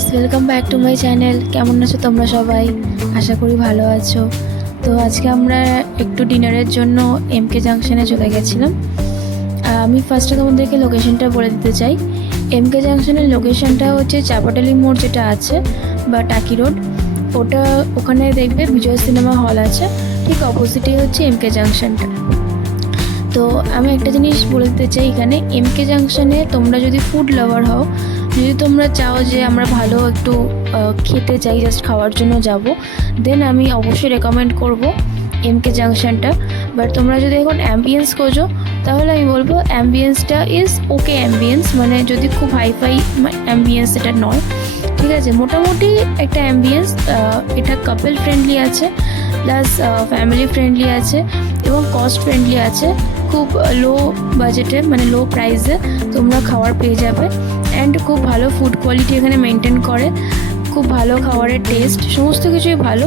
Guys, welcome back to my channel. কেমন আছো তোমরা সবাই? আশা করি ভালো আছো। তো আজকে আমরা একটু ডিনারের জন্য এমকে জাংশনে চলে গেছিলাম। আমি ফার্স্টে তোমাদেরকে লোকেশনটা বলে দিতে চাই। এমকে জাংশনের লোকেশনটা হচ্ছে চাপাটালি মোড় যেটা আছে বা টাকি রোড, ওখানে দেখবে বিজয় সিনেমা হল আছে, ঠিক অপোজিটেই হচ্ছে এমকে জাংশনটা। তো আমি একটা জিনিস বলে দিতে চাই, এখানে এমকে জাংশনে তোমরা যদি ফুড লাভার হও, যদি তোমরা চাও যে আমরা ভালো একটু খেতে চাই, জাস্ট খাওয়ার জন্য যাব, দেন আমি অবশ্যই রেকমেন্ড করব এমকে জাংশনটা। বাট তোমরা যদি এখন অ্যাম্বিয়েন্স খোঁজো তাহলে আমি বলবো অ্যাম্বিয়েন্সটা ইজ ওকে অ্যাম্বিয়েন্স, মানে যদি খুব হাইফাই অ্যাম্বিয়েন্স এটা নয়, ঠিক আছে, মোটামুটি একটা অ্যাম্বিয়েন্স। এটা কাপল ফ্রেন্ডলি আছে, প্লাস ফ্যামিলি ফ্রেন্ডলি আছে এবং কস্ট ফ্রেন্ডলি আছে। খুব লো বাজেটে, মানে লো প্রাইসে তোমরা খাবার পেয়ে যাবে। অ্যান্ড খুব ভালো ফুড কোয়ালিটি এখানে মেনটেন করে, খুব ভালো খাবারের টেস্ট, সমস্ত কিছুই ভালো।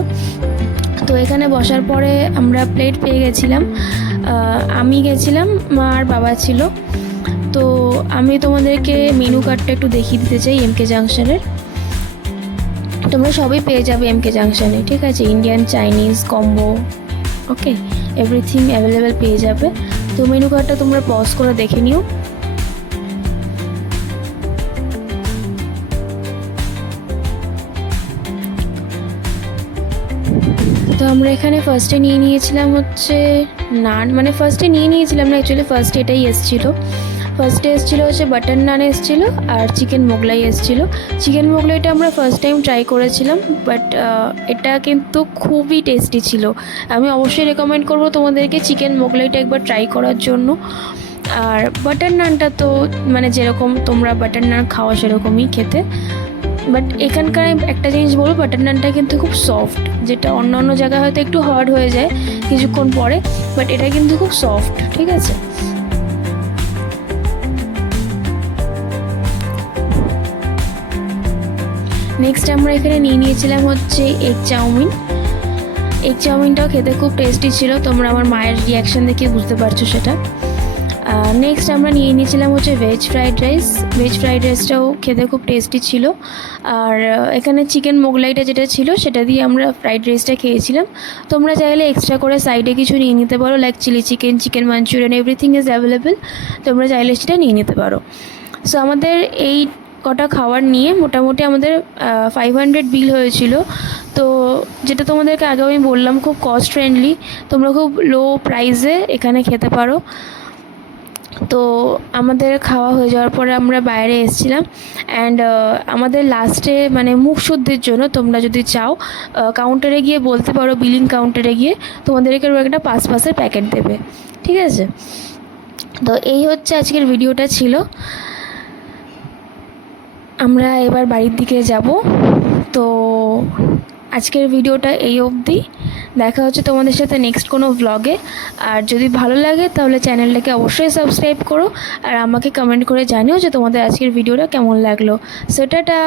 তো এখানে বসার পরে আমরা প্লেট পেয়ে গেছিলাম। আমি গেছিলাম, মা আর বাবা ছিল। তো আমি তোমাদেরকে মেনু কার্ডটা একটু দেখিয়ে দিতে চাই এমকে জাংশনের। তোমরা সবই পেয়ে যাবে এমকে জাংশনে, ঠিক আছে, ইন্ডিয়ান, চাইনিজ, কম্বো, ওকে, এভরিথিং অ্যাভেলেবেল পেয়ে যাবে। তো মেনু কার্ডটা তোমরা পজ করে দেখে নিও। তো আমরা এখানে ফার্স্টে নিয়েছিলাম হচ্ছে নান, মানে ফার্স্টে নিয়েছিলাম না, অ্যাকচুয়ালি ফার্স্টে এটাই এসেছিলো। ফার্স্টে এসেছিলো হচ্ছে বাটার নান এসেছিলো আর চিকেন মোগলাই এসেছিলো। চিকেন মোগলাইটা আমরা ফার্স্ট টাইম ট্রাই করেছিলাম, বাট এটা কিন্তু খুবই টেস্টি ছিল। আমি অবশ্যই রেকমেন্ড করবো তোমাদেরকে চিকেন মোগলাইটা একবার ট্রাই করার জন্য। আর বাটার নানটা তো মানে যেরকম তোমরা বাটার নান খাওয়া সেরকমই খেতে। বাট এখানকার একটা জিনিস বলবো, বাটার নানটা কিন্তু খুব সফট, যেটা অন্য অন্য জায়গায় হয়তো একটু হার্ড হয়ে যায় কিছুক্ষণ পরে, বাট এটা কিন্তু খুব সফট, ঠিক আছে। নেক্সট আমরা এখানে নিয়েছিলাম হচ্ছে এগ চাউমিন। এগ চাউমিনটাও খেতে খুব টেস্টি ছিল, তোমরা আমার মায়ের রিয়াকশান দেখে বুঝতে পারছো সেটা। নেক্সট আমরা নিয়েছিলাম হচ্ছে veg fried rice. Veg fried রাইসটাও খেতে খুব টেস্টি ছিল। আর এখানে চিকেন মোগলাইটা যেটা ছিল সেটা দিয়ে আমরা ফ্রাইড রাইসটা খেয়েছিলাম। তোমরা চাইলে এক্সট্রা করে সাইডে কিছু নিয়ে নিতে পারো, like chilli chicken, chicken Manchurian, everything is available, তোমরা চাইলে সেটা নিয়ে নিতে পারো। সো আমাদের এই কটা খাবার নিয়ে মোটামুটি আমাদের 500 বিল হয়েছিল। তো যেটা তোমাদেরকে আগে আমি বললাম, খুব কস্ট ফ্রেন্ডলি, তোমরা খুব লো প্রাইসে এখানে খেতে পারো। তো আমাদের খাওয়া হয়ে যাওয়ার পরে আমরা বাইরে এসেছিলাম। অ্যান্ড আমাদের লাস্টে মানে মুখ শুদ্ধির জন্য তোমরা যদি চাও কাউন্টারে গিয়ে বলতে পারো, বিলিং কাউন্টারে গিয়ে তোমাদেরকে একটা পাসের প্যাকেট দেবে, ঠিক আছে। তো এই হচ্ছে আজকের ভিডিওটা ছিল। আমরা এবার বাড়ির দিকে যাব। তো আজকের ভিডিওটা এই অবধি, দেখা হচ্ছে তোমাদের সাথে নেক্সট কোনো ব্লগে। আর যদি ভালো লাগে তাহলে চ্যানেলটাকে অবশ্যই সাবস্ক্রাইব করো, আর আমাকে কমেন্ট করে জানিও যে তোমাদের আজকের ভিডিওটা কেমন লাগলো। So tata.